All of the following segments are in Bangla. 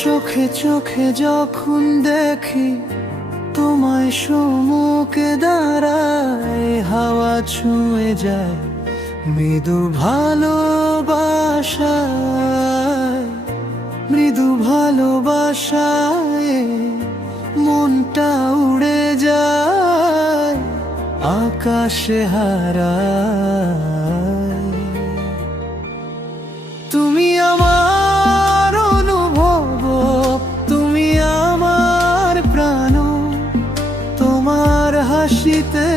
চোখে চোখে যখন দেখি তোমায় সম্মুখে দাঁড়ায়, হাওয়া ছুঁয়ে যায় মৃদু ভালোবাসায়, মৃদু ভালোবাসায় মনটা উড়ে যায়, আকাশে হারায়। তুমি আমার অনুভব, তুমি আমার প্রাণ, তোমার হাসিতে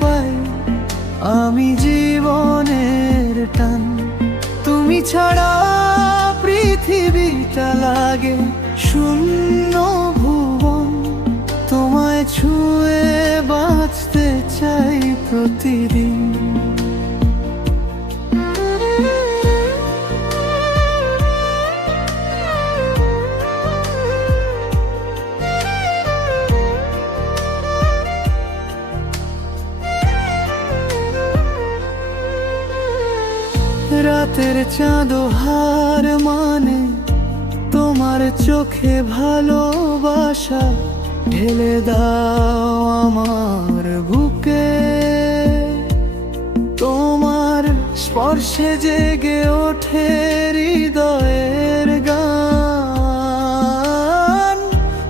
পাই আমি জীবনের টান। তুমি ছাড়া পৃথিবীটা লাগে শূন্য ভুবন, তোমায় ছুঁয়ে বাঁচতে চাই প্রতিদিন। রাতের চাঁদ হার মানে তোমার চোখে ভালোবাসা ঢেলে দাও আমার বুকে, তোমার স্পর্শে জেগে ওঠে হৃদয়ের গান।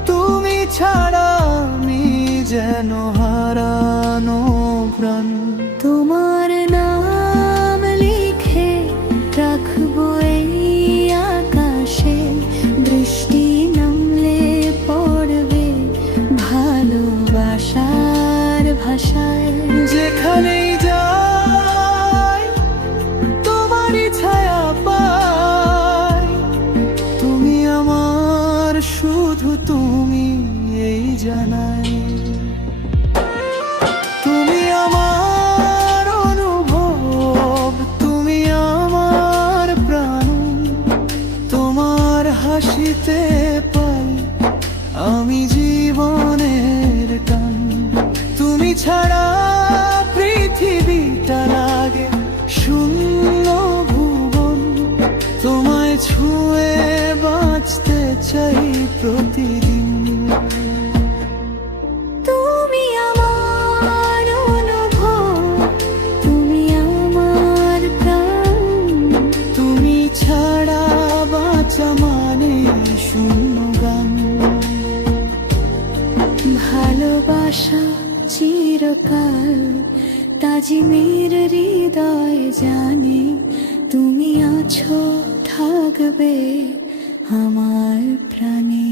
তুমি ছাড়া আমি যেন হারানো প্রাণ। তোমার নাম লিখে রাখবো এই আকাশে, বৃষ্টি নামলে পড়বে ভালোবাসার ভাষায়। যেখানেই যাই তোমারই ছায়া পাই, তুমি আমার শুধু তুমি এই জানাই। তুমি আমার অনুভব, তুমি আমার প্রাণ, তোমার হাসিতে পাই আমি জীবনের টান। তুমি ছাড়া পৃথিবীটা লাগে শূন্য ভুবন, তোমায় ছুঁয়ে বাঁচতে চাই প্রতিদিন। তুমি আমার অনুভব, তুমি আমার প্রাণ, তুমি ছাড়া বাঁচা মানে শূন্য গান। ভালোবাসা চিরকাল তাজিমের হৃদয় জানে, তুমি আছো থাকবে আমার প্রাণে।